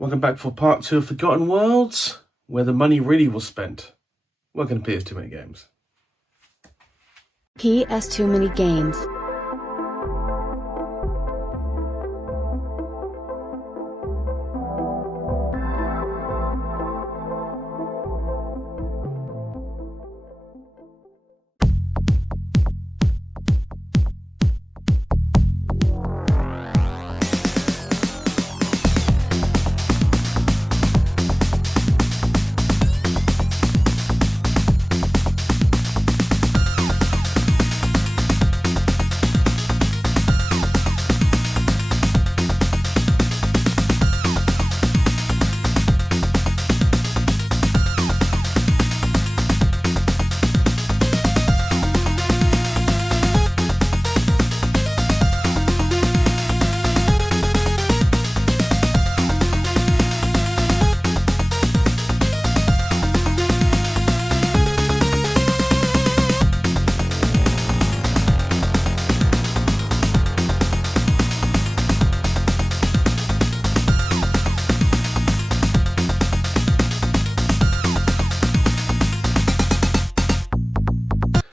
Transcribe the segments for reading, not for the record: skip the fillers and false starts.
Welcome back for part 2 of Forgotten Worlds, where the money really was spent. Welcome to PS2 Mini Games. PS2 Mini Games.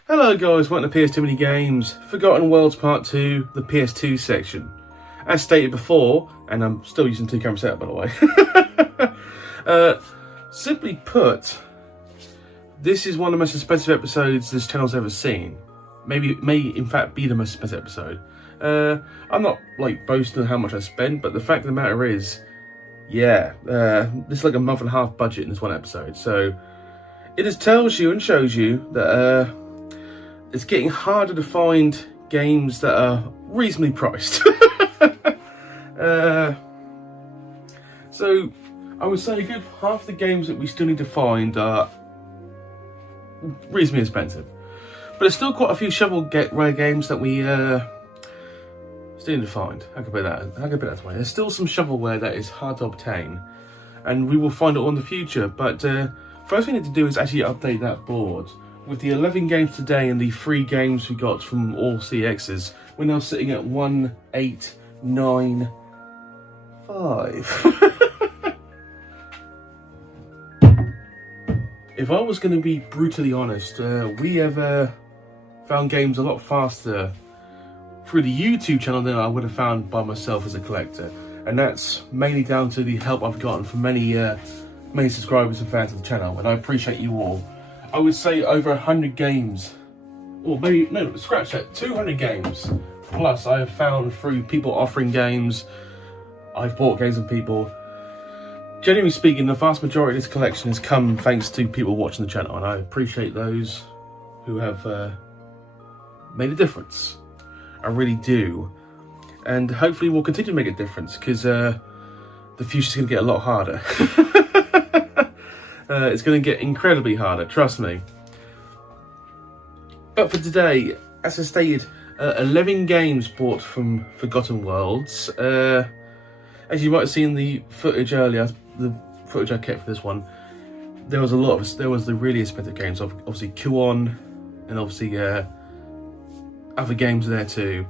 Hello guys, welcome to PS2 Mini Games, Forgotten Worlds Part 2, the PS2 section. As stated before, and I'm still using 2 camera setup by the way, simply put, this is one of the most expensive episodes this channel's ever seen. Maybe it may in fact be the most expensive episode. I'm not like boasting on how much I spent, but the fact of the matter is, yeah, this is like a month and a half budget in this one episode, so it just tells you and shows you that it's getting harder to find games that are reasonably priced. So I would say a good half the games that we still need to find are reasonably expensive. But there's still quite a few shovelware games that we still need to find. How can I put that way? There's still some shovelware that is hard to obtain, and we will find it all in the future. But first thing we need to do is actually update that board. With the 11 games today and the 3 games we got from all CXs, we're now sitting at 1895. If I was going to be brutally honest, we have found games a lot faster through the YouTube channel than I would have found by myself as a collector. And that's mainly down to the help I've gotten from many subscribers and fans of the channel, and I appreciate you all. I would say over 100 games, or maybe, no, scratch that, 200 games plus I have found through people offering games. I've bought games from people. Generally speaking, the vast majority of this collection has come thanks to people watching the channel, and I appreciate those who have made a difference. I really do. And hopefully we'll continue to make a difference, because the future's going to get a lot harder. It's going to get incredibly harder, trust me. But for today, as I stated, 11 games bought from Forgotten Worlds. As you might have seen the footage earlier, the footage I kept for this one, there was the really expensive games, obviously Kuon, and obviously other games there too.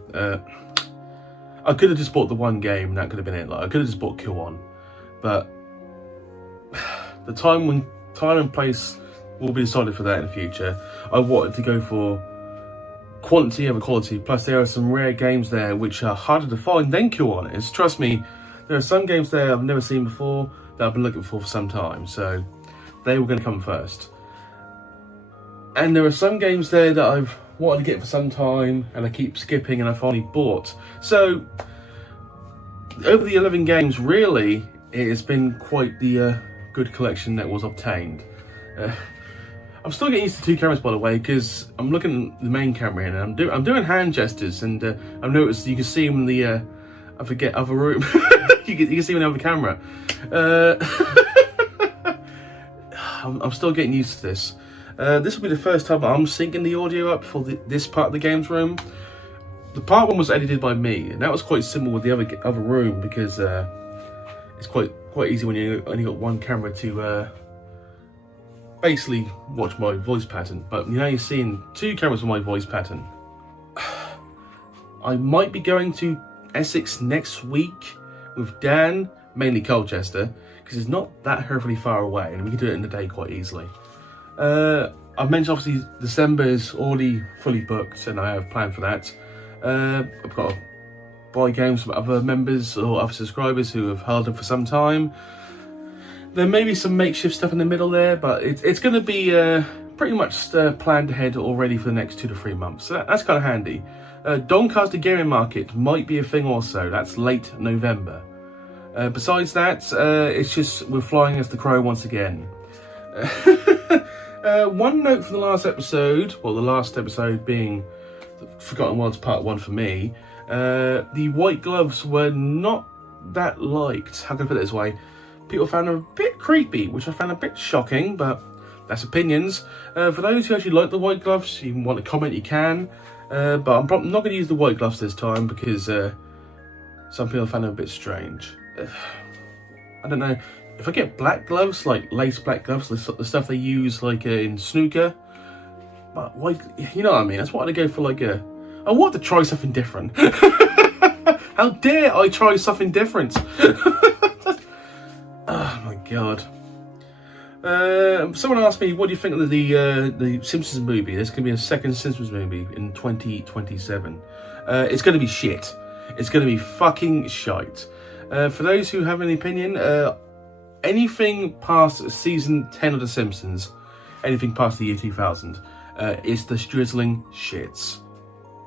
I could have just bought the one game, and that could have been it. Like, I could have just bought Kuon, but the time and place will be decided for that in the future. I wanted to go for quantity over quality, plus there are some rare games there which are harder to find than Kuon is. Trust me, there are some games there I've never seen before that I've been looking for some time, so they were going to come first. And there are some games there that I've wanted to get for some time and I keep skipping and I finally bought. So over the 11 games, really, it has been quite the good collection that was obtained. I'm still getting used to 2 cameras, by the way, because I'm looking at the main camera here and I'm doing hand gestures, and I've noticed you can see them in the I forget, other room. you can see them in the other camera. I'm still getting used to this. This will be the first time I'm syncing the audio up for this part of the games room. The part 1 was edited by me, and that was quite simple with the other room, because it's quite easy when you only got one camera to basically watch my voice pattern. But now you're seeing 2 cameras for my voice pattern. I might be going to Essex next week with Dan mainly Colchester, because it's not that horribly far away and we can do it in the day quite easily. I've mentioned obviously December is already fully booked and I have planned for that. I've got to buy games from other members or other subscribers who have held them for some time. There may be some makeshift stuff in the middle there, but it's going to be pretty much planned ahead already for the next 2 to 3 months. So that's kind of handy. Doncaster Gaming Market might be a thing also. That's late November. Besides that, it's just we're flying as the crow once again. One note from the last episode, well, the last episode being Forgotten Worlds Part 1 for me, the white gloves were not that liked. How can I put it this way? People found them a bit creepy, which I found a bit shocking, but that's opinions. For those who actually like the white gloves, you want to comment, you can. But I'm not going to use the white gloves this time because some people found them a bit strange. I don't know. If I get black gloves, like lace black gloves, the stuff they use like in snooker, but white, you know what I mean? That's why I go for like I want to try something different. How dare I try something different? Oh my god. Someone asked me, what do you think of the Simpsons movie? There's going to be a second Simpsons movie in 2027. It's going to be shit. It's going to be fucking shite. For those who have any opinion, anything past season 10 of The Simpsons, anything past the year 2000, is the drizzling shits.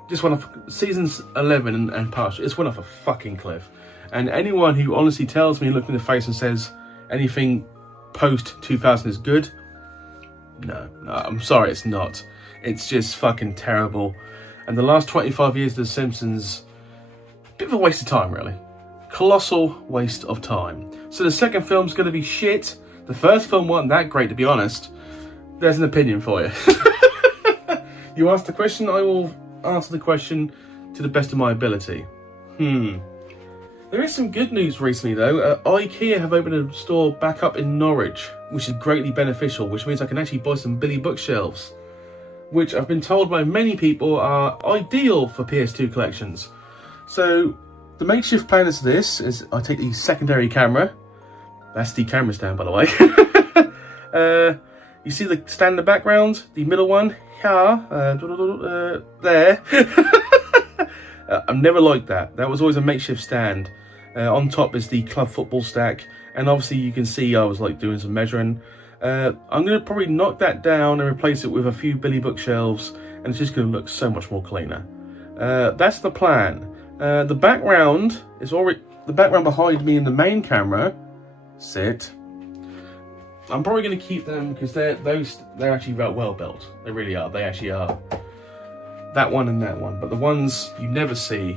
Just went off seasons 11 and past. It's went off a fucking cliff. And anyone who honestly tells me, look in the face and says anything post 2000 is good, no, I'm sorry, it's not. It's just fucking terrible. And the last 25 years of The Simpsons, bit of a waste of time, really. Colossal waste of time. So the second film's going to be shit. The first film wasn't that great, to be honest. There's an opinion for you. You asked the question, I will answer the question to the best of my ability. There is some good news recently though. IKEA have opened a store back up in Norwich, which is greatly beneficial, which means I can actually buy some Billy bookshelves, which I've been told by many people are ideal for PS2 collections. So the makeshift plan is this, is I take the secondary camera. That's the camera stand, by the way. You see the stand in the background? The middle one? Yeah, there. I've never liked that. That was always a makeshift stand. On top is the club football stack. And obviously you can see I was like doing some measuring. I'm going to probably knock that down and replace it with a few Billy bookshelves. And it's just going to look so much more cleaner. That's the plan. The background is already... The background behind me in the main camera... Sit. I'm probably going to keep them because they're actually well built. They really are. They actually are. That one and that one. But the ones you never see,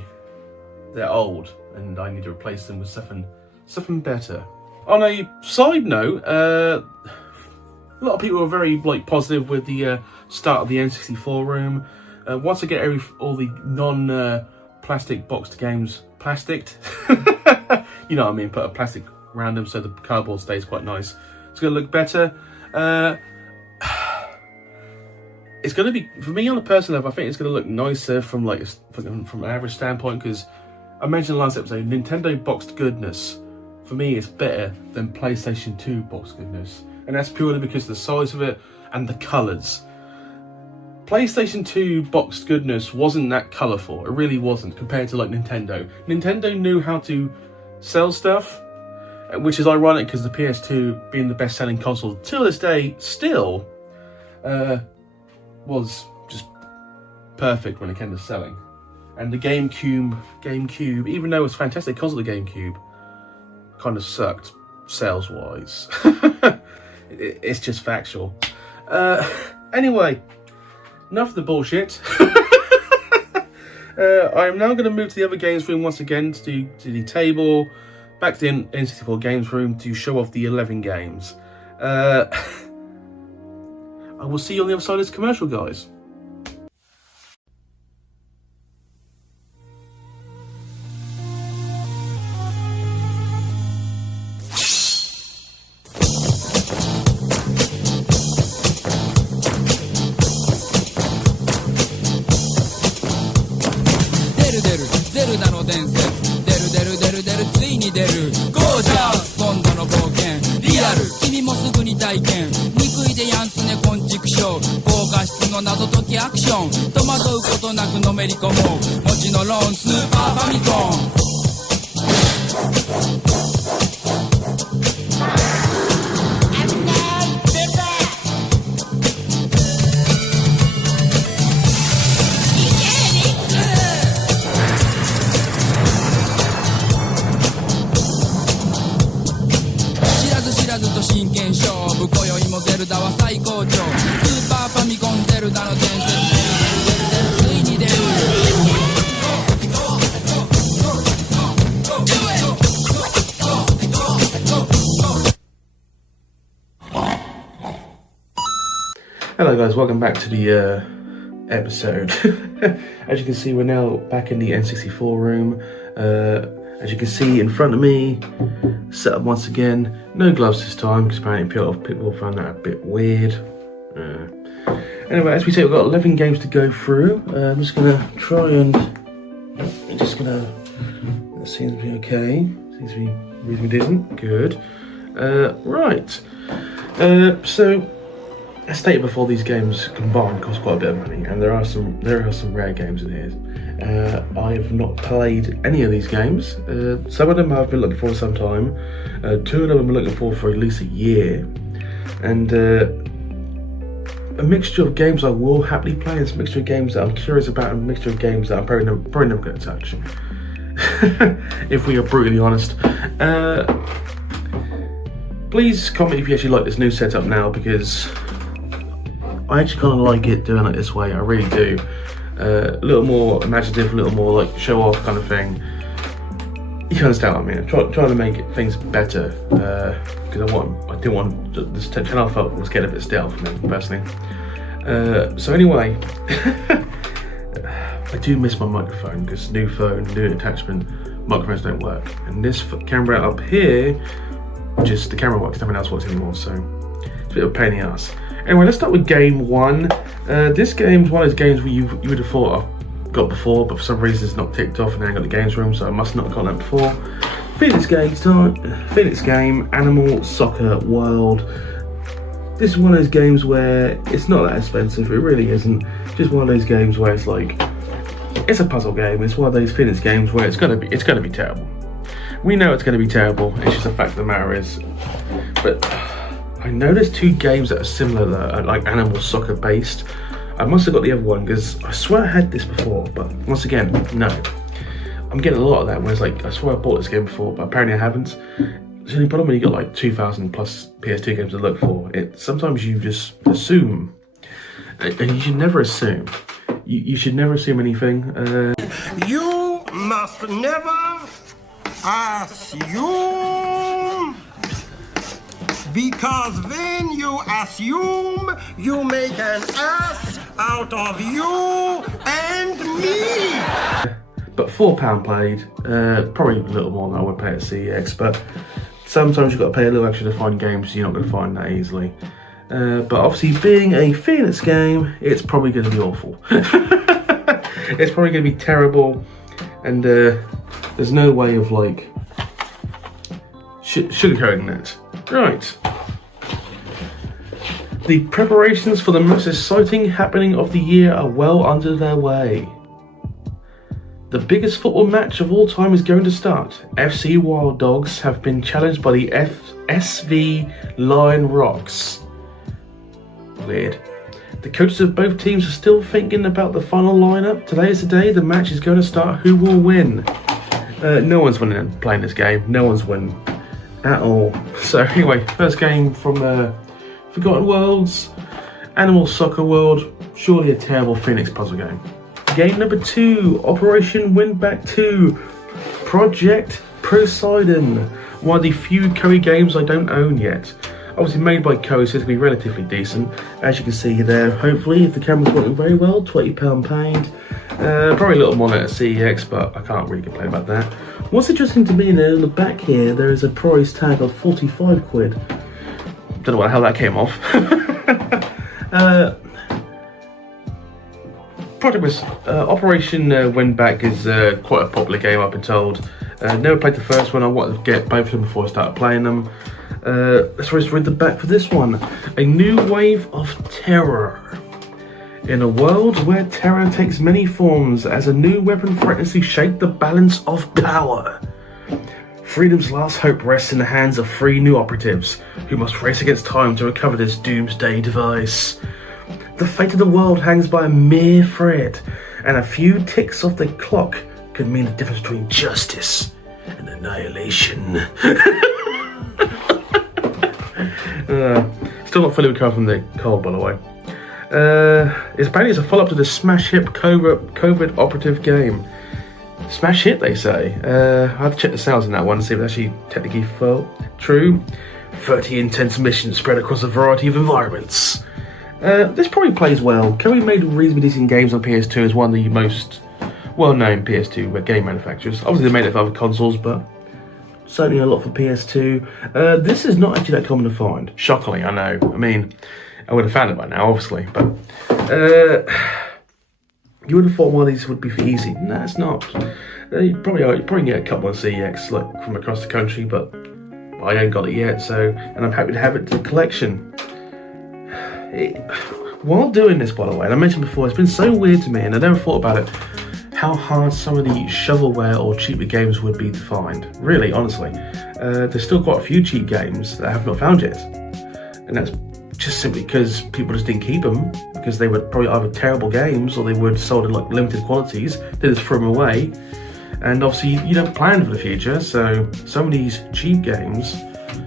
they're old. And I need to replace them with something better. On a side note, a lot of people are very positive with the start of the N64 room. Once I get all the non-plastic boxed games plasticked, you know what I mean, put a plastic around them so the cardboard stays quite nice. It's going to look better. It's going to be, for me on a personal level, I think it's going to look nicer from from an average standpoint, because I mentioned in the last episode, Nintendo boxed goodness, for me, is better than PlayStation 2 boxed goodness. And that's purely because of the size of it and the colours. PlayStation 2 boxed goodness wasn't that colourful. It really wasn't, compared to Nintendo. Nintendo knew how to sell stuff, which is ironic because the PS2, being the best-selling console till this day, still was just perfect when it came to selling. And the GameCube, even though it was a fantastic console, the GameCube kind of sucked sales-wise. It's just factual. Anyway, enough of the bullshit. I am now going to move to the other games room once again, to the table, back to the N64 games room to show off the 11 games. I will see you on the other side of this commercial, guys.ゼルダの伝説、デルデルデルデルついに出るゴージャョン戸惑うことなくのめり込もうもちのろんスーパーファミコン真剣勝負今宵もゼルダは最高潮スーパーファミコンゼルダの伝説ついに出るHello guys, welcome back to the episode. As you can see, we're now back in the N64 room. As you can see in front of me, set up once again. No gloves this time because apparently people found that a bit weird. Anyway, as we say, we've got 11 games to go through. I'm just gonna try and that seems to be okay. Seems to be reasonably decent. Good. Right. So as stated before, these games combined cost quite a bit of money, and there are some rare games in here. I have not played any of these games. Some of them I've been looking for for some time. Two of them I've been looking for at least a year. And a mixture of games I will happily play, and a mixture of games that I'm curious about, and a mixture of games that I'm probably never going to touch. If we are brutally honest. Please comment if you actually like this new setup now, because I actually kind of like it doing it this way. I really do. A little more imaginative, a little more like show off kind of thing. You understand what I mean? I'm trying to make things better because I didn't want this channel felt was getting a bit stale for me personally. So anyway, I do miss my microphone because new phone, new attachment, microphones don't work, and this camera up here, just the camera works, nothing else works anymore. So it's a bit of a pain in the ass. Anyway, let's start with game one. This game's one of those games where you would have thought I've got before, but for some reason it's not ticked off and I ain't got the games room, so I must not have got that before. Phoenix game, Animal Soccer World. This is one of those games where it's not that expensive, it really isn't. Just one of those games where it's like, it's a puzzle game. It's one of those Phoenix games where it's gonna be terrible. We know it's gonna be terrible, it's just a fact of the matter is. But I know there's two games that are similar that are like Animal Soccer based. I must have got the other one because I swear I had this before, but once again, no. I'm getting a lot of that where it's like, I swear I bought this game before, but apparently I haven't. It's the only problem when you got like 2,000 plus PS2 games to look for. Sometimes you just assume, and you should never assume. You should never assume anything. You must never assume. Because when you assume, you make an ass out of you and me. But £4 played, probably a little more than I would pay at CEX, but sometimes you've got to pay a little extra to find games you're not going to find that easily. But obviously being a Phoenix game, it's probably going to be awful. It's probably going to be terrible, and there's no way of like sugarcoating it. Right. The preparations for the most exciting happening of the year are well under their way. The biggest football match of all time is going to start. FC Wild Dogs have been challenged by the SV Lion Rocks. Weird. The coaches of both teams are still thinking about the final lineup. Today is the day the match is going to start. Who will win? No one's winning playing this game. No one's winning at all. So anyway, first game from Forgotten Worlds, Animal Soccer World. Surely a terrible Phoenix puzzle game. Game number 2, Operation Windback 2, Project Poseidon. One of the few Koei games I don't own yet. Obviously made by Koei, so it'll be relatively decent. As you can see there, hopefully, if the camera's working very well, £20 paid. Probably a little more at CEX, but I can't really complain about that. What's interesting to me there, on the back here, there is a price tag of 45 quid. Don't know what the hell that came off. Operation Windback is quite a popular game, I've been told. Never played the first one. I wanted to get both of them before I started playing them. Let's just read the back for this one. A new wave of terror. In a world where terror takes many forms as a new weapon threatens to shake the balance of power, freedom's last hope rests in the hands of 3 new operatives who must race against time to recover this doomsday device. The fate of the world hangs by a mere thread, and a few ticks off the clock could mean the difference between justice and annihilation. Still not fully recovered from the cold, by the way. It's a follow-up to the smash hit COVID operative game. Smash hit, they say. I have to check the sales in that one to see if it's actually technically true. 30 intense missions spread across a variety of environments. This probably plays well. Koei made reasonably decent games on PS2 as one of the most well-known PS2 game manufacturers. Obviously they made it for other consoles, but certainly a lot for PS2. This is not actually that common to find. Shockingly, I know. I mean, I would have found it by now, obviously, but you would have thought one of these would be for easy. No, it's not. You probably get a couple of CEX like from across the country, but I ain't got it yet. So, and I'm happy to have it to the collection. While doing this, by the way, and I mentioned before, it's been so weird to me, and I never thought about it, how hard some of the shovelware or cheaper games would be to find. Really, honestly, there's still quite a few cheap games that I have not found yet, and that's just simply because people just didn't keep them, because they were probably either terrible games or they were sold in like limited quantities. They just threw them away, and obviously you don't plan for the future, so some of these cheap games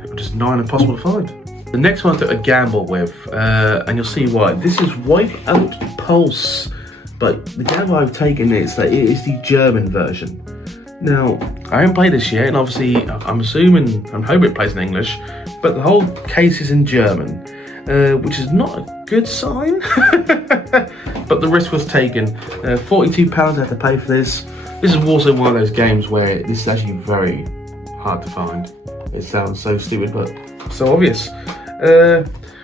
are just nigh impossible to find. The next one I took a gamble with, and you'll see why. This is Wipeout Pulse, but the gamble I've taken is that it is the German version. Now, I haven't played this yet, and obviously I'm hoping it plays in English, but the whole case is in German, which is not a good sign, but the risk was taken. £42 I had to pay for this. This is also one of those games where this is actually very hard to find. It sounds so stupid, but so obvious.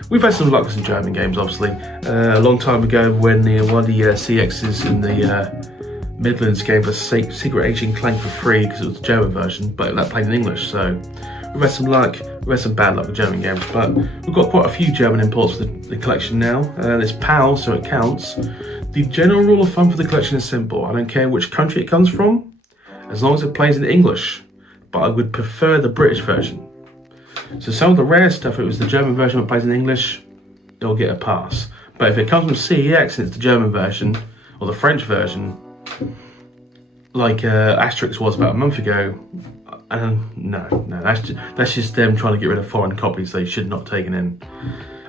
We've had some luck with some German games, obviously. A long time ago, when one of the CXs in the Midlands gave us Secret Agent Clank for free because it was the German version, but that played in English. So we've had some luck. We've had some bad luck with German games, but we've got quite a few German imports for the collection now. It's PAL, so it counts. The general rule of thumb for the collection is simple. I don't care which country it comes from, as long as it plays in English. But I would prefer the British version. So some of the rare stuff, if it was the German version that plays in English, it'll get a pass. But if it comes from CEX and it's the German version, or the French version, like Asterix was about a month ago, no, that's just them trying to get rid of foreign copies they should not take in.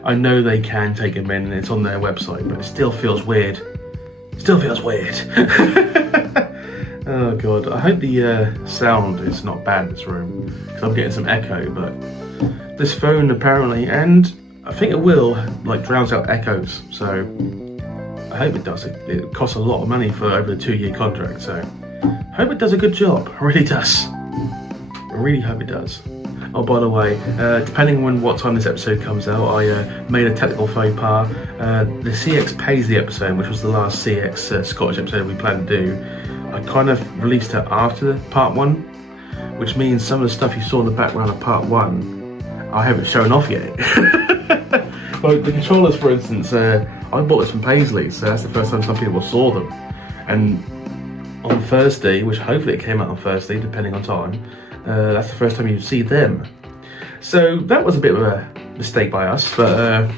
I know they can take them in and it's on their website, but it still feels weird. Oh god, I hope the sound is not bad in this room, because I'm getting some echo, but this phone apparently, and I think it will, like drowns out echoes, so I hope it does. It costs a lot of money for over a 2-year contract, so I hope it does a good job. It really does. I really hope it does. Oh, by the way, depending on what time this episode comes out, I made a technical faux pas. The CX Pays the episode, which was the last CX Scottish episode we planned to do, I kind of released it after part 1, which means some of the stuff you saw in the background of part 1, I haven't shown off yet. Like the controllers, for instance, I bought this from Paisley, so that's the first time some people saw them. And on Thursday, which hopefully it came out on Thursday, depending on time, that's the first time you see them. So that was a bit of a mistake by us, but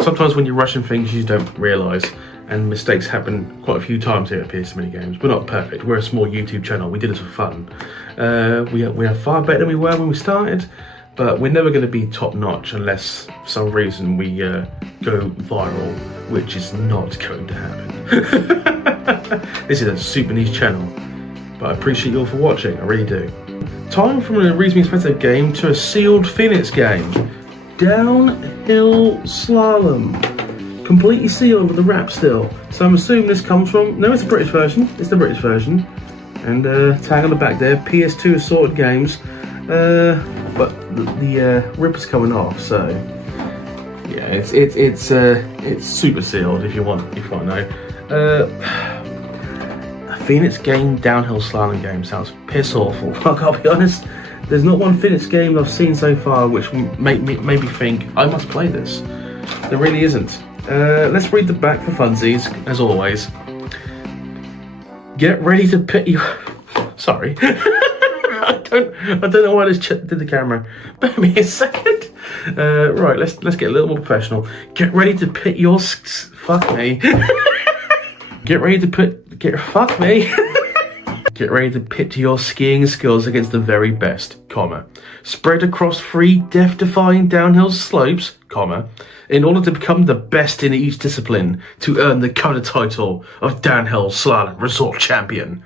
sometimes when you're rushing things you don't realise, and mistakes happen quite a few times here at PS Mini Games. We're not perfect, we're a small YouTube channel, we did this for fun. We are far better than we were when we started, but we're never going to be top notch unless for some reason we go viral, which is not going to happen. This is a super niche channel, but I appreciate you all for watching, I really do. Time from a reasonably expensive game to a sealed Phoenix game. Downhill Slalom. Completely sealed with the wrap still. So I'm assuming this comes from, no, it's the British version. It's the British version. And tag on the back there, PS2 assorted games. But the ripper's coming off, so yeah, it's super sealed if you want to know. A Phoenix game downhill slalom game sounds piss awful. I gotta be honest. There's not one Phoenix game I've seen so far which made me think I must play this. There really isn't. Let's read the back for funsies, as always. Get ready to pit your... Sorry. I don't know why I just did the camera. Bear me a second. Right, let's get a little more professional. Get ready to pit your... Fuck me. Get ready to fuck me. Get ready to pit your skiing skills against the very best, comma. Spread across 3 death-defying downhill slopes, comma, in order to become the best in each discipline to earn the coveted title of Downhill Slalom Resort Champion.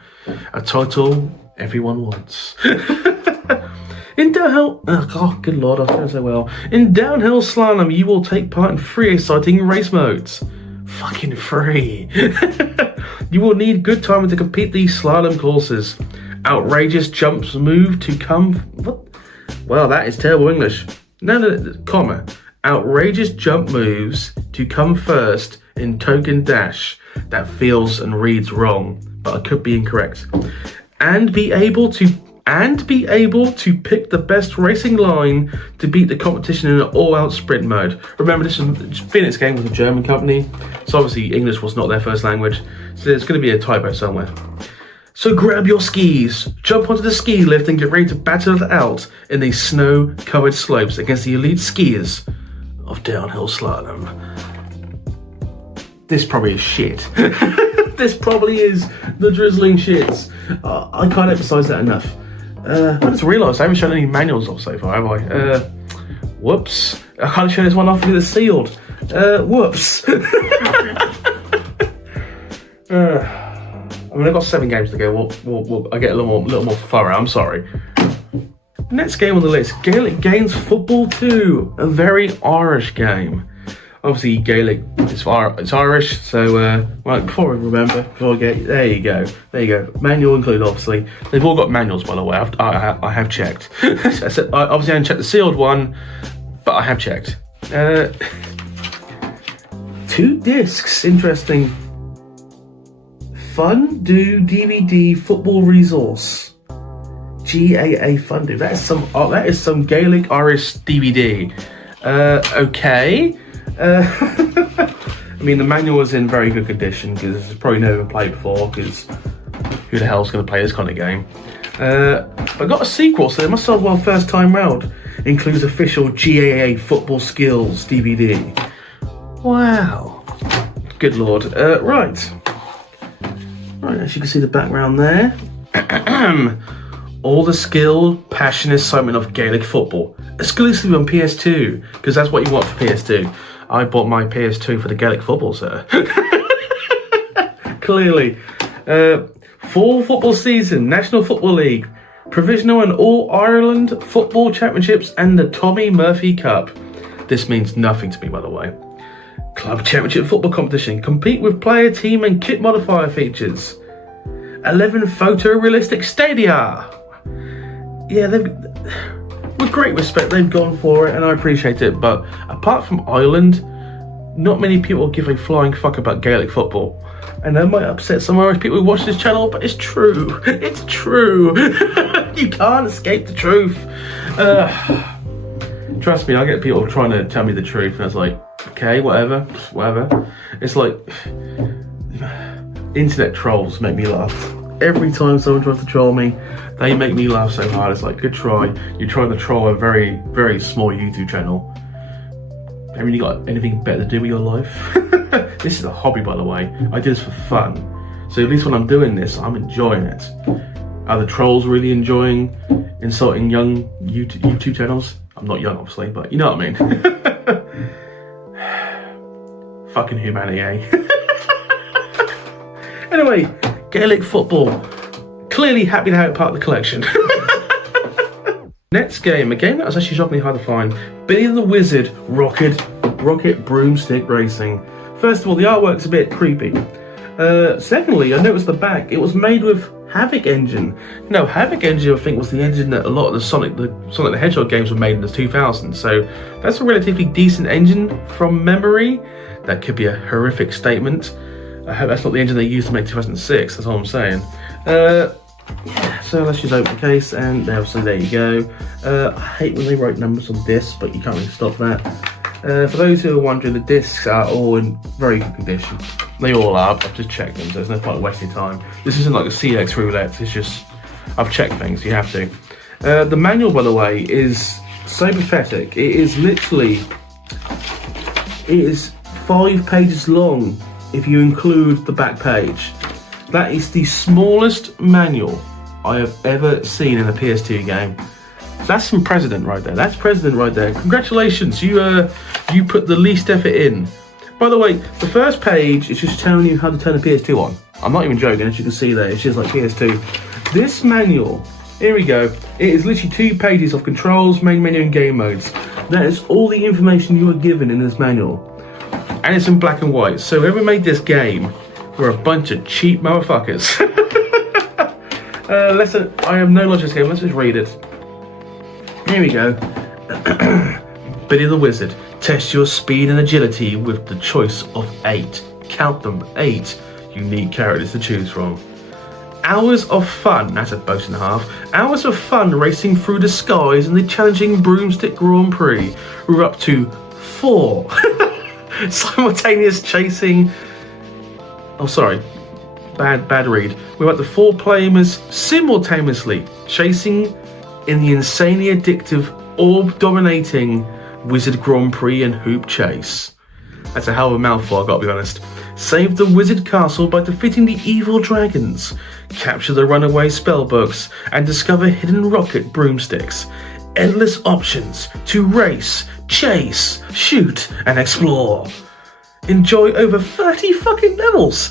A title everyone wants. In downhill... Oh, good lord, I was doing so well. In downhill slalom, you will take part in 3 exciting race modes. Fucking 3. You will need good timing to complete these slalom courses. Outrageous jumps move to come... What? Well, that is terrible English. No, comma. Outrageous jump moves to come first in token dash. That feels and reads wrong, but I could be incorrect. And be able to pick the best racing line to beat the competition in an all-out sprint mode. Remember, this was Phoenix Game was a German company, so obviously English was not their first language, so there's going to be a typo somewhere. So grab your skis, jump onto the ski lift and get ready to battle it out in these snow-covered slopes against the elite skiers of downhill slalom. This probably is shit. This probably is the drizzling shits. I can't emphasise that enough. I just realised I haven't shown any manuals off so far, have I? Whoops. I can't show this one off because it's sealed. Whoops. I mean, I've got 7 games to go. I get a little more thorough. I'm sorry. Next game on the list, Gaelic Games Football 2, a very Irish game. Obviously, Gaelic it's Irish, so right before I get there you go. Manual included, obviously. They've all got manuals, by the way. I have checked. Obviously, I haven't checked the sealed one, but I have checked. 2 discs, interesting. Fun-Do DVD Football Resource. GAA Fun-Do. That is some Gaelic Irish DVD. Okay. I mean, the manual was in very good condition because it's probably never been played before. Because who the hell's going to play this kind of game? I got a sequel, so it must have well first time round. Includes official GAA Football Skills DVD. Wow. Good lord. Right, as you can see the background there. All the skill, passion, excitement of Gaelic football. Exclusively on PS2, because that's what you want for PS2. I bought my PS2 for the Gaelic football, sir. Clearly. Fall football season, National Football League, Provisional and All-Ireland Football Championships, and the Tommy Murphy Cup. This means nothing to me, by the way. Club Championship Football Competition. Compete with player, team, and kit modifier features. 11 photorealistic stadia. Yeah, with great respect, they've gone for it, and I appreciate it. But apart from Ireland, not many people give a flying fuck about Gaelic football. And that might upset some Irish people who watch this channel, but it's true. It's true. You can't escape the truth. Trust me, I get people trying to tell me the truth, and I was like, okay, whatever. It's like, internet trolls make me laugh. Every time someone tries to troll me, they make me laugh so hard. It's like, good try. You're trying to troll a very, very small YouTube channel. Haven't you got anything better to do with your life? This is a hobby, by the way. I do this for fun. So at least when I'm doing this, I'm enjoying it. Are the trolls really enjoying insulting young YouTube channels? I'm not young, obviously, but you know what I mean. Fucking humanity, eh? Anyway, Gaelic football. Clearly happy to have it part of the collection. Next game, a game that was actually shockingly hard to find. Billy the Wizard Rocket Broomstick Racing. First of all, the artwork's a bit creepy. Secondly, I noticed the back. It was made with Havoc Engine. No, Havoc Engine, I think, was the engine that a lot of the Sonic the Hedgehog games were made in the 2000s. So that's a relatively decent engine from memory. That could be a horrific statement. I hope that's not the engine they used to make 2006. That's all I'm saying. Yeah, so let's just open the case, and so there you go. I hate when they write numbers on this, but you can't really stop that. For those who are wondering, the discs are all in very good condition. They all are. I've just checked them, so there's no point wasting time. This isn't like a CX roulette. It's just I've checked things. You have to. The manual, by the way, is so pathetic. It is literally 5 pages long if you include the back page. That is the smallest manual I have ever seen in a PS2 game. That's some president right there. That's president right there. Congratulations, you put the least effort in. By the way, the first page is just telling you how to turn a PS2 on. I'm not even joking, as you can see there, it's just like PS2. This manual, here we go. It is literally 2 pages of controls, main menu, and game modes. That is all the information you are given in this manual. And it's in black and white. So whoever made this game were a bunch of cheap motherfuckers. I have no knowledge of this game, let's just read it. Here we go. Billy the Wizard. Test your speed and agility with the choice of 8. Count them, 8 unique characters to choose from. Hours of fun, that's a boat and a half. Hours of fun racing through the skies in the challenging Broomstick Grand Prix. We're up to 4. Simultaneous chasing. Oh, sorry. Bad read. We're up to 4 players simultaneously chasing in the insanely addictive, orb-dominating Wizard Grand Prix and Hoop Chase. That's a hell of a mouthful, I've got to be honest. Save the Wizard Castle by defeating the evil dragons. Capture the runaway spellbooks and discover hidden rocket broomsticks. Endless options to race, chase, shoot, and explore. Enjoy over 30 fucking levels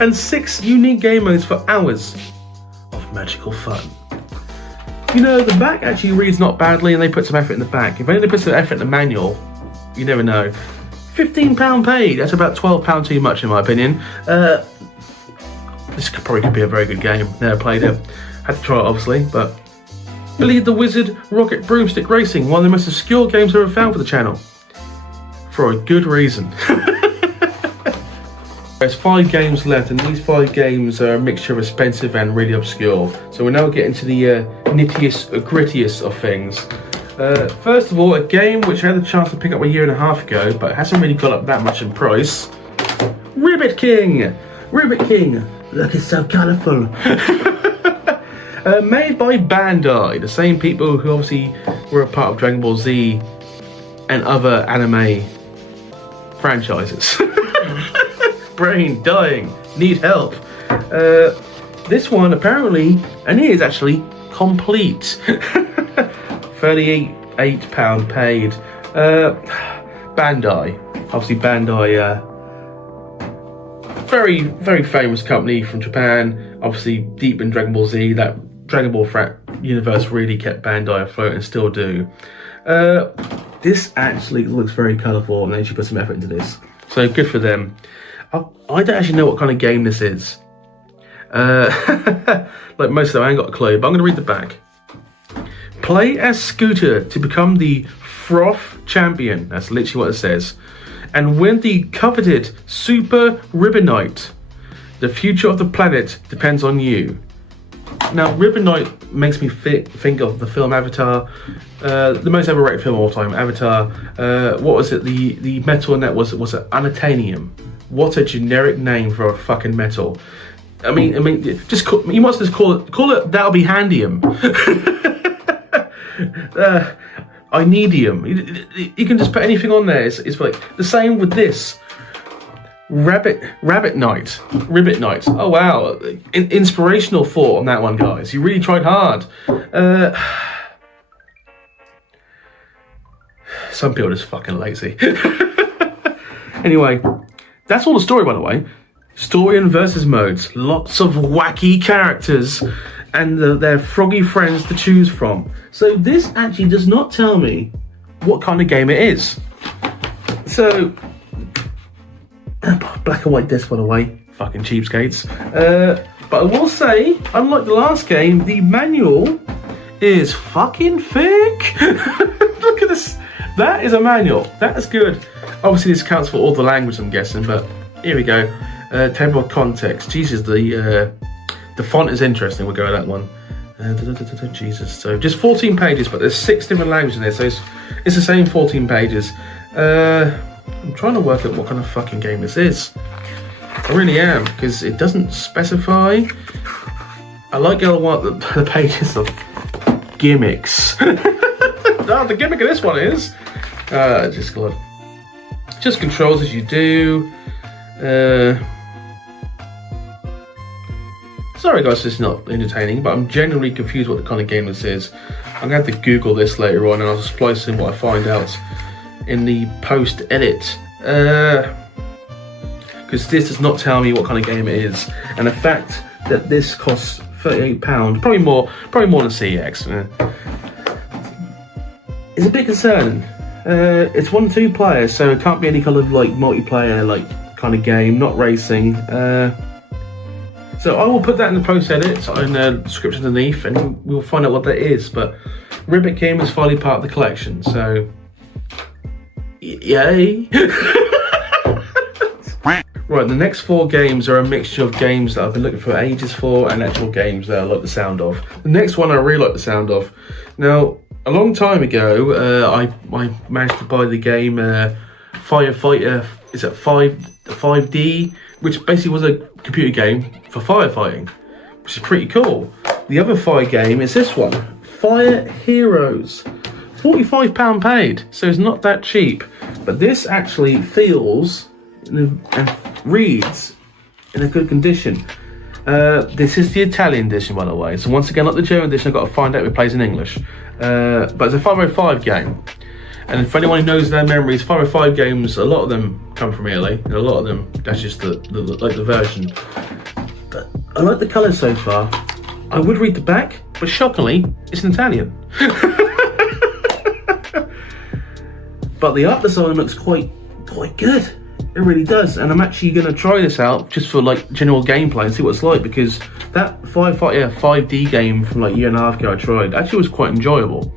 and 6 unique game modes for hours of magical fun. You know, the back actually reads not badly, and they put some effort in the back. If only they put some effort in the manual, you never know. £15 paid, that's about £12 too much in my opinion. This probably could be a very good game. Never played it. Had to try it obviously, but Billy the Wizard Rocket Broomstick Racing, one of the most obscure games ever found for the channel. For a good reason. There's 5 games left, and these 5 games are a mixture of expensive and really obscure. So we're now getting to the nittiest, grittiest of things. First of all, a game which I had the chance to pick up a year and a half ago, but hasn't really got up that much in price. Ribbit King! Ribbit King! Look, it's so colourful. Made by Bandai, the same people who obviously were a part of Dragon Ball Z and other anime franchises. Brain dying, need help. This one apparently, and it is actually complete. £38 paid. Bandai, obviously Bandai, very famous company from Japan. Obviously deep in Dragon Ball Z, that Dragon Ball universe really kept Bandai afloat and still do. This actually looks very colourful, and they actually put some effort into this. So good for them. I don't actually know what kind of game this is. Like most of them, I ain't got a clue, but I'm going to read the back. Play as Scooter to become the Froth Champion. That's literally what it says. And win the coveted Super Ribbonite. The future of the planet depends on you. Now, Ribbonite makes me think of the film Avatar. The most overrated film of all time, Avatar. What was it? The metal in that was it unobtainium. What a generic name for a fucking metal. I mean, just you must just call it that'll be handium. Inedium. You can just put anything on there. It's like the same with this. Ribbit Night. Oh wow, inspirational thought on that one, guys. You really tried hard. Some people are just fucking lazy. Anyway, that's all the story, by the way. Story and versus modes. Lots of wacky characters and their froggy friends to choose from. So this actually does not tell me what kind of game it is. So, black and white disc, by the way. Fucking cheapskates. But I will say, unlike the last game, the manual is fucking thick. Look at this. That is a manual. That is good. Obviously, this counts for all the language, I'm guessing, but here we go. Table of context. Jesus, the font is interesting. We'll go with that one. Jesus, so just 14 pages, but there's 6 different languages in there, so it's the same 14 pages. I'm trying to work out what kind of fucking game this is. I really am, because it doesn't specify. I like what the pages of gimmicks. The gimmick of this one is just controls as you do. Sorry guys, this is not entertaining, but I'm genuinely confused what the kind of game this is. I'm going to have to Google this later on, and I'll splice in what I find out in the post edit. Because this does not tell me what kind of game it is, and the fact that this costs £38, probably more than CX, is a bit concerning. It's 1 to 2 players, so it can't be any kind of like multiplayer kind of game, not racing. So I will put that in the post edit in the description underneath, and we'll find out what that is. But Ribbit Game is finally part of the collection, so yay! Right, the next 4 games are a mixture of games that I've been looking for ages for, and actual games that I like the sound of. The next one I really like the sound of. Now, a long time ago, I managed to buy the game Firefighter. Is it 5D? Which basically was a computer game for firefighting, which is pretty cool. The other fire game is this one, Fire Heroes. £45 paid, so it's not that cheap. But this actually feels and reads in a good condition. This is the Italian edition, by the way. So once again, like the German edition, I've got to find out if it plays in English. But it's a 505 game. And if anyone who knows their memories, 505 games, a lot of them come from Italy. And a lot of them, that's just the version. But I like the colours so far. I would read the back, but shockingly, it's in Italian. But the art design looks quite good. It really does. And I'm actually going to try this out just for general gameplay and see what it's like, because that 5D game from a year and a half ago I tried actually was quite enjoyable.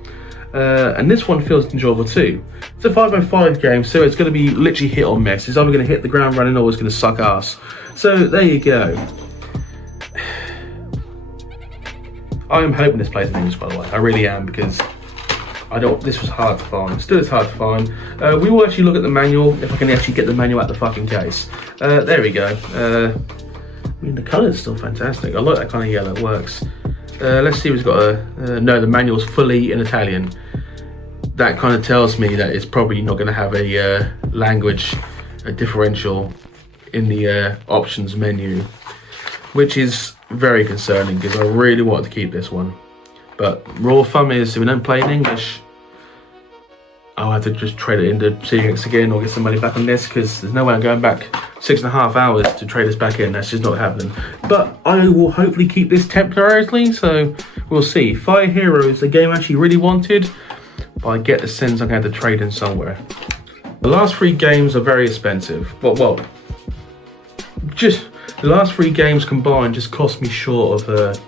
And this one feels enjoyable too. It's a 5x5 game, so it's going to be literally hit or miss. It's either going to hit the ground running or it's going to suck ass. So there you go. I am hoping this plays in English, by the way. I really am, because this was hard to find. Still is hard to find. We will actually look at the manual, if I can actually get the manual out the fucking case. There we go. I mean, the colour's still fantastic. I like that kind of yellow, it works. Let's see if it's got no, the manual's fully in Italian. That kind of tells me that it's probably not going to have a language differential in the options menu, which is very concerning, because I really want to keep this one. But rule of thumb is, if we don't play in English, I'll have to just trade it into CX again or get some money back on this, because there's no way I'm going back 6.5 hours to trade this back in. That's just not happening. But I will hopefully keep this temporarily, so we'll see. Fire Heroes, a game I actually really wanted, but I get the sense I'm going to have to trade in somewhere. The last 3 games are very expensive. Well, just the last 3 games combined just cost me short of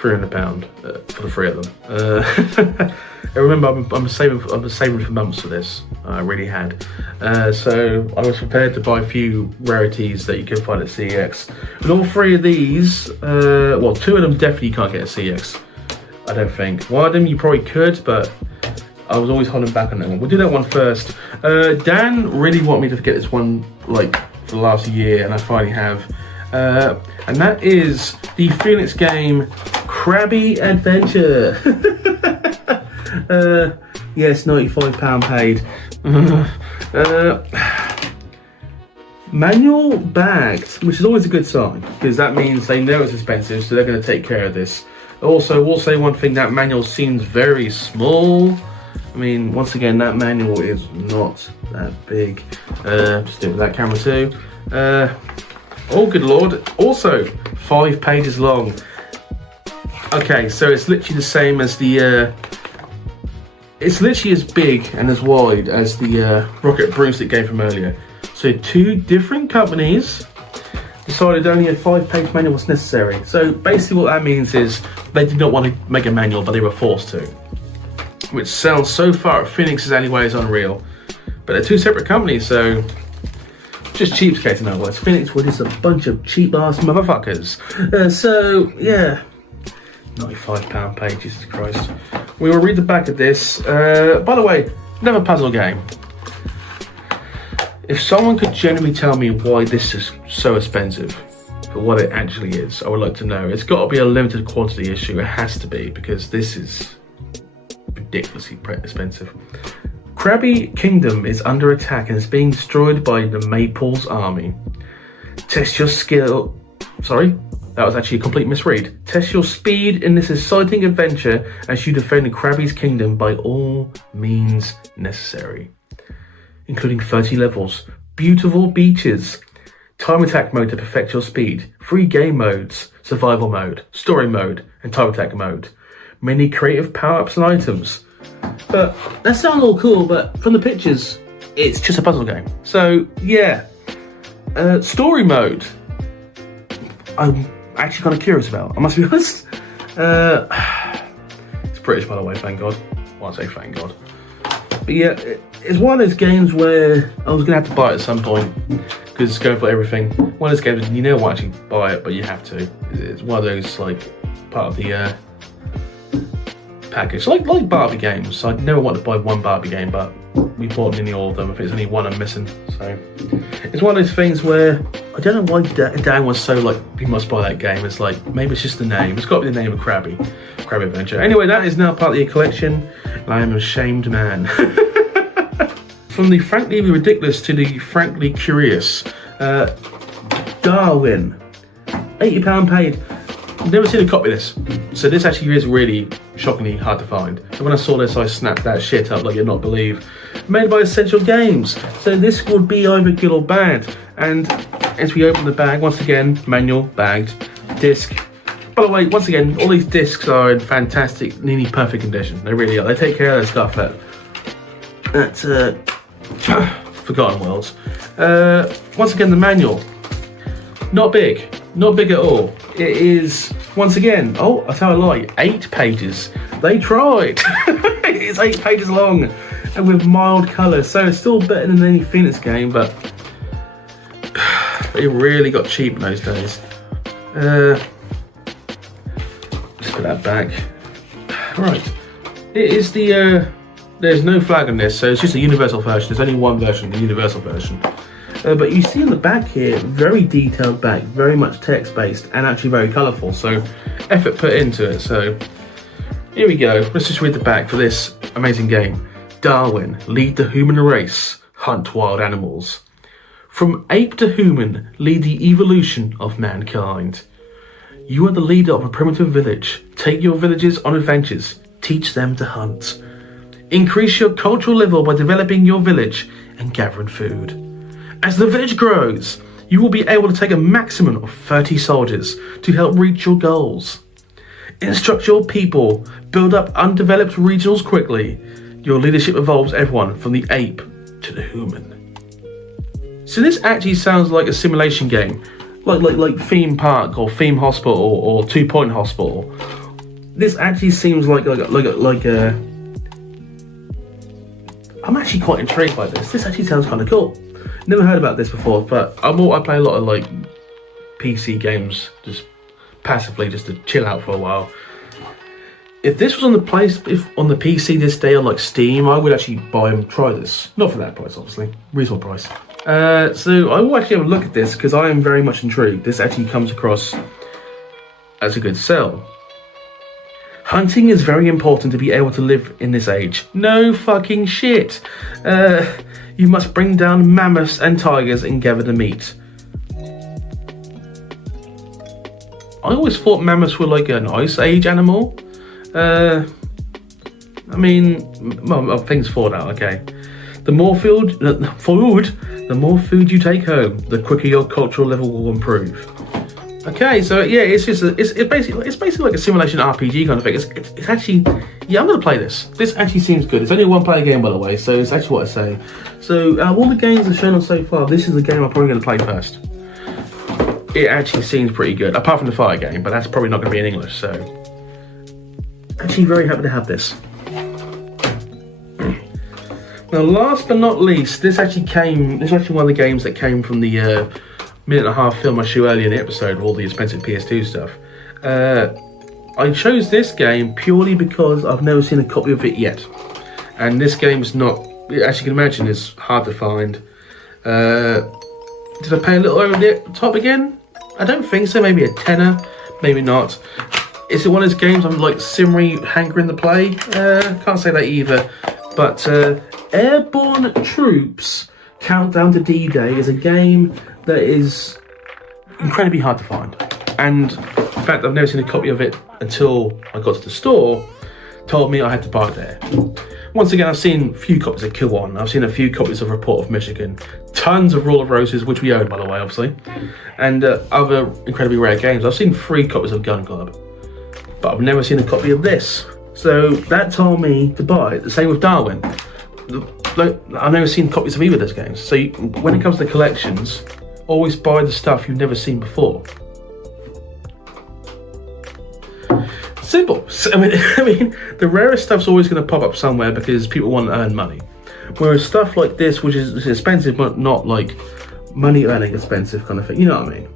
£300 for the 3 of them. I remember I'm saving for months for this. I really had. So I was prepared to buy a few rarities that you can find at CEX. And all 3 of these, well, 2 of them definitely you can't get at CEX. I don't think. One of them you probably could, but I was always holding back on that one. We'll do that one first. Dan really wanted me to get this one for the last year, and I finally have. And that is the Phoenix game Krabby Adventure. Yes, £95 paid. Manual bagged, which is always a good sign, because that means they know it's expensive, so they're going to take care of this. Also, we'll say one thing, that manual seems very small. I mean, once again, that manual is not that big. Just do it with that camera too. Oh, good lord. Also, 5 pages long. Okay, so it's literally the same as the... it's literally as big and as wide as the Rocket Broomstick game from earlier. So 2 different companies decided only a 5-page manual was necessary. So basically what that means is they did not want to make a manual, but they were forced to. Which sounds so far at Phoenix's alleyway is unreal. But they're 2 separate companies, so... just cheapskates in other words. Phoenix were just a bunch of cheap-ass motherfuckers. So, yeah. £95 page, Jesus Christ. We will read the back of this. By the way, another puzzle game. If someone could genuinely tell me why this is so expensive, for what it actually is, I would like to know. It's got to be a limited quantity issue. It has to be, because this is ridiculously expensive. Krabby Kingdom is under attack and is being destroyed by the Maple's army. Test your skill. Sorry, that was actually a complete misread. Test your speed in this exciting adventure as you defend Krabby's Kingdom by all means necessary, including 30 levels, beautiful beaches, time attack mode to perfect your speed, 3 game modes, survival mode, story mode, and time attack mode, many creative power-ups and items. But that sounds all cool, but from the pictures, it's just a puzzle game. So yeah, story mode, I'm actually kind of curious about, I must be honest. It's British, by the way, thank God. Well, I say thank God. But yeah, it's one of those games where I was going to have to buy it at some point, because it's going for everything. One of those games, you never want to actually buy it, but you have to. It's one of those, like, part of the package. Like Barbie games. I never want to buy one Barbie game, but we bought nearly all of them. If it's only one I'm missing. So it's one of those things where I don't know why Dan was so like, you must buy that game. It's like, maybe it's just the name. It's got to be the name of Krabby Adventure. Anyway, that is now part of your collection, and I am an ashamed man. From the frankly ridiculous to the frankly curious, Darwin, £80 paid. I've never seen a copy of this, so this actually is really shockingly hard to find. So when I saw this, I snapped that shit up like you'd not believe. Made by Essential Games, so this would be either good or bad. And as we open the bag, once again, manual, bagged, disc. By the way, once again, all these discs are in fantastic, nearly perfect condition. They really are. They take care of their stuff at Forgotten Worlds. Once again, the manual, not big at all. It is, once again, oh, I tell a lie, 8 pages. They tried. It's 8 pages long and with mild colour, so it's still better than any Phoenix game, but they really got cheap in those days. Just put that back. Right, it is the, there's no flag on this, so it's just a universal version. There's only one version, the universal version. But you see on the back here, very detailed back, very much text-based, and actually very colourful, so effort put into it. So here we go, let's just read the back for this amazing game. Darwin, lead the human race, hunt wild animals. From ape to human, lead the evolution of mankind. You are the leader of a primitive village. Take your villagers on adventures, teach them to hunt. Increase your cultural level by developing your village and gathering food. As the village grows, you will be able to take a maximum of 30 soldiers to help reach your goals. Instruct your people, build up undeveloped regionals quickly. Your leadership involves everyone from the ape to the human. So this actually sounds like a simulation game, like Theme Park or Theme Hospital or 2 Point Hospital. This actually seems like a. I'm actually quite intrigued by this. This actually sounds kind of cool. Never heard about this before, but I play a lot of like PC games just passively, just to chill out for a while. If this was on the PC this day on like Steam, I would actually buy and try this. Not for that price, obviously, reasonable price. So I will actually have a look at this because I am very much intrigued. This actually comes across as a good sell. Hunting is very important to be able to live in this age. No fucking shit. You must bring down mammoths and tigers and gather the meat. I always thought mammoths were like an ice age animal. I mean, well, things fall out, okay. The more food you take home, the quicker your cultural level will improve. Okay, so yeah, it's basically like a simulation RPG kind of thing. It's actually, yeah, I'm gonna play this. This actually seems good. It's only a 1-player game, by the way, so it's actually what I say. So all the games I've shown on so far, this is the game I'm probably gonna play first. It actually seems pretty good, apart from the fire game, but that's probably not gonna be in English. So actually, very happy to have this. Now, last but not least, this is actually one of the games that came from the minute and a half film I showed earlier in the episode of all the expensive PS2 stuff. I chose this game purely because I've never seen a copy of it yet. And this game is not, as you can imagine, is hard to find. Did I pay a little over the top again? I don't think so, maybe a tenner, maybe not. Is it one of those games I'm like Simri hankering to play? Can't say that either. But Airborne Troops Countdown to D-Day is a game that is incredibly hard to find. And the fact that I've never seen a copy of it until I got to the store told me I had to buy it there. Once again, I've seen a few copies of Kill On. I've seen a few copies of Report of Michigan. Tons of Rule of Roses, which we own, by the way, obviously. And other incredibly rare games. I've seen 3 copies of Gun Club. But I've never seen a copy of this. So that told me to buy it. The same with Darwin. I've never seen copies of either of those games. So when it comes to collections, always buy the stuff you've never seen before. Simple. I mean, the rarest stuff's always going to pop up somewhere because people want to earn money. Whereas stuff like this, which is expensive but not like money earning expensive kind of thing, you know what I mean?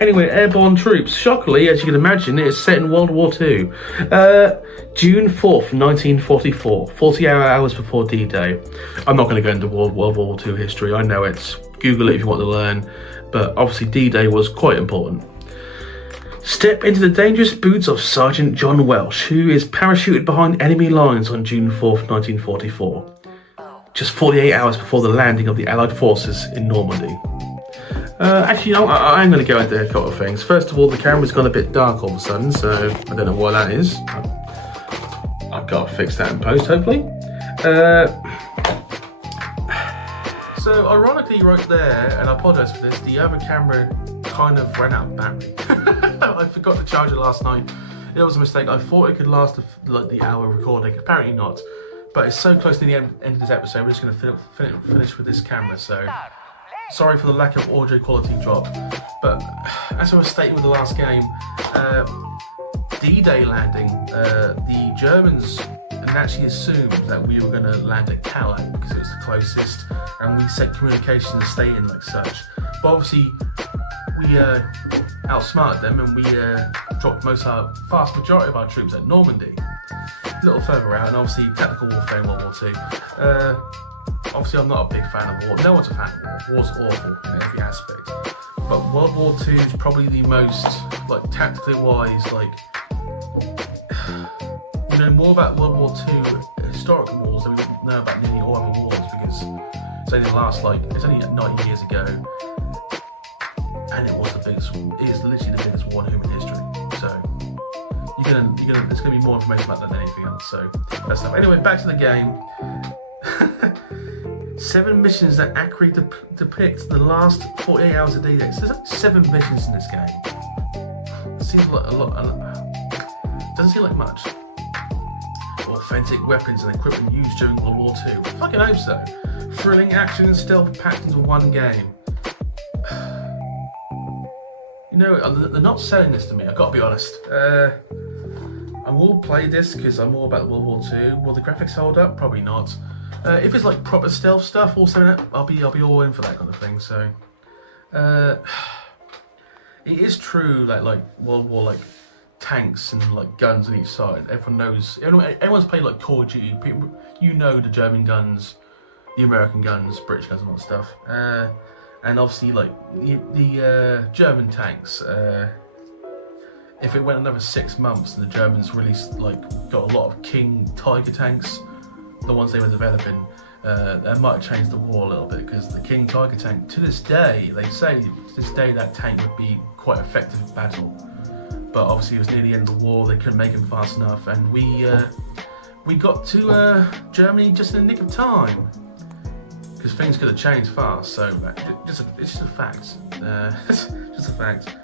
Anyway, Airborne Troops, shockingly, as you can imagine, it is set in World War II. June 4th, 1944, 40 hours before D-Day. I'm not going to go into World War II history, I know it's, Google it if you want to learn, but obviously D-Day was quite important. Step into the dangerous boots of Sergeant John Welsh, who is parachuted behind enemy lines on June 4th, 1944. Just 48 hours before the landing of the Allied forces in Normandy. Actually, you know, I'm going to go into a couple of things. First of all, the camera's gone a bit dark all of a sudden, so I don't know why that is. I've got to fix that in post, hopefully. So, ironically, right there, and I apologise for this, the other camera kind of ran out of battery. I forgot to charge it last night. It was a mistake. I thought it could last like the hour recording. Apparently not. But it's so close to the end of this episode, we're just going to finish with this camera. So, sorry for the lack of audio quality drop. But as I was stating with the last game, D-Day landing, the Germans naturally assumed that we were going to land at Calais because it was the closest, and we set communications to stay in like such. But obviously, we outsmarted them, and we dropped vast majority of our troops at Normandy, a little further out, and obviously tactical warfare in World War II. Obviously, I'm not a big fan of war. No one's a fan of war. War's awful in every aspect. But World War II is probably the most, like, tactically wise, like, you know more about World War II historical wars than we know about nearly all other wars, because it's only 90 years ago, and it is literally the biggest war in human history. So there's gonna be more information about that than anything else. So that's stuff. Anyway, back to the game. 7 missions that accurately depict the last 48 hours of D-Day. So there's like 7 missions in this game. It seems like a lot. Doesn't seem like much. Authentic weapons and equipment used during World War II. I fucking hope so. Thrilling action and stealth packed into one game. You know, they're not selling this to me, I've got to be honest. I will play this because I'm all about World War II. Will the graphics hold up? Probably not. If it's like proper stealth stuff, also I'll be all in for that kind of thing. So, it is true that like World War, like tanks and like guns on each side. Everyone knows. Everyone's played like Call of Duty. People, you know the German guns, the American guns, British guns, and all that stuff. And obviously, like the German tanks. If it went another 6 months and the Germans released, like, got a lot of King Tiger tanks, the ones they were developing, that might have changed the war a little bit, because the King Tiger tank, to this day, they say to this day that tank would be quite effective in battle. But obviously it was near the end of the war, they couldn't make him fast enough, and we got to Germany just in the nick of time, because things could have changed fast. So it's just a fact. It's just a fact.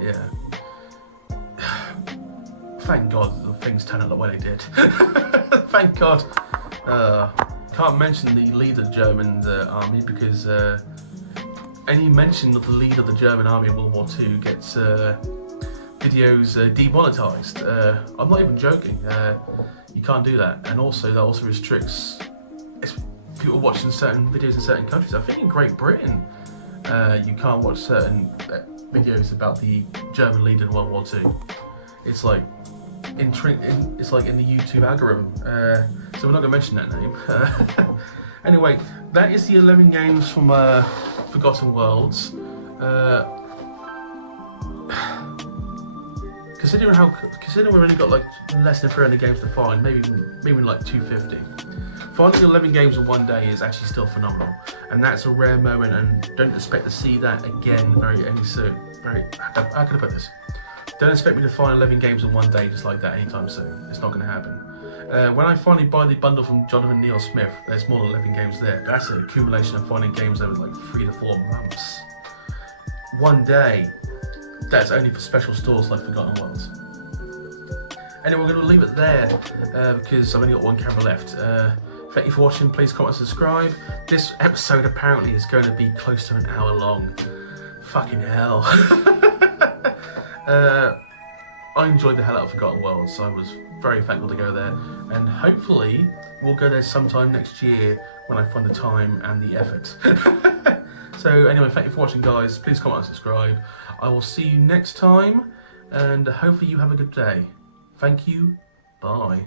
Yeah. Thank God things turned out the way they did. Thank God. Can't mention the leader of the German army, because any mention of the leader of the German army in World War II gets videos demonetized. I'm not even joking. You can't do that. And also, that also restricts people watching certain videos in certain countries. I think in Great Britain, you can't watch certain videos about the German leader in World War II. It's like it's like in the YouTube algorithm. So we're not going to mention that name. Anyway, that is the 11 games from Forgotten Worlds. Considering we've only got like less than 300 games to find, maybe like 250. Finding 11 games in one day is actually still phenomenal, and that's a rare moment. And don't expect to see that again any soon. How can I put this? Don't expect me to find 11 games in one day just like that anytime soon. It's not going to happen. When I finally buy the bundle from Jonathan Neil Smith, there's more than 11 games there. But that's an accumulation of finding games over like 3 to 4 months. One day. That's only for special stores like Forgotten Worlds. Anyway, we're going to leave it there because I've only got one camera left. Thank you for watching. Please comment and subscribe. This episode apparently is going to be close to an hour long. Fucking hell. I enjoyed the hell out of Forgotten Worlds, so I was very thankful to go there. And hopefully we'll go there sometime next year when I find the time and the effort. So anyway, thank you for watching, guys. Please comment and subscribe. I will see you next time, and hopefully you have a good day. Thank you. Bye.